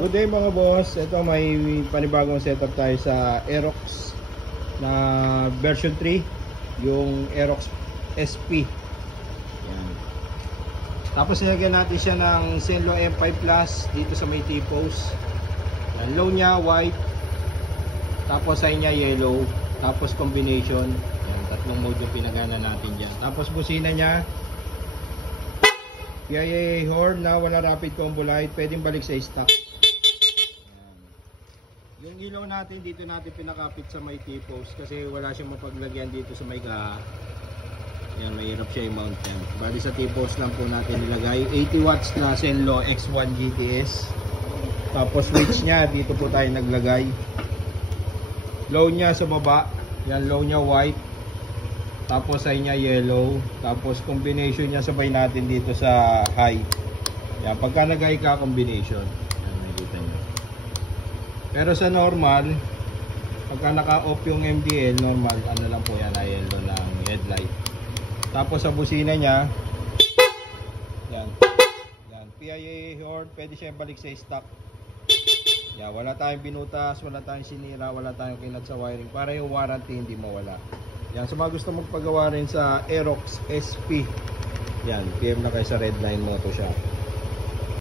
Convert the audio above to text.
Good day mga boss. Ito may panibagong setup tayo sa Aerox na version 3, yung Aerox SP. Yan. Tapos nilagyan natin siya ng Zenlo M5 Plus dito sa may T-post. Yan, low niya white, tapos high niya yellow, tapos combination. Yan, tatlong mode yung pinagana natin diyan. Tapos busina niya PIA horn na wala rapid combo light, pwedeng balik sa stock. Yung ilaw natin dito natin pinakapit sa may T-post kasi wala siyang mapaglagyan dito sa may gaha. Yan, mahirap siya i-mount yan. Bali sa T-post lang po natin nilagay. 80 watts na Zenlo X1 GTS. Tapos switch niya dito po tayo naglagay. Low niya sa baba. Yan, low niya white. Tapos high niya yellow. Tapos combination niya sabay natin dito sa high. Yan, pagka nag-high ka combination. Yan, makikita niyo. Pero sa normal, pagka naka-off yung MDL, normal, ano lang po yan, yellow lang headlight. Tapos sa busina niya, yan, yan, PIA horn, pwede siya balik sa stock. Yan, wala tayong binutas, wala tayong sinira, wala tayong kinat sa wiring, para yung warranty hindi mawala. Yan, sa mga gusto magpagawa rin sa Aerox SP, yan, PM na kayo sa Redline Moto Shop.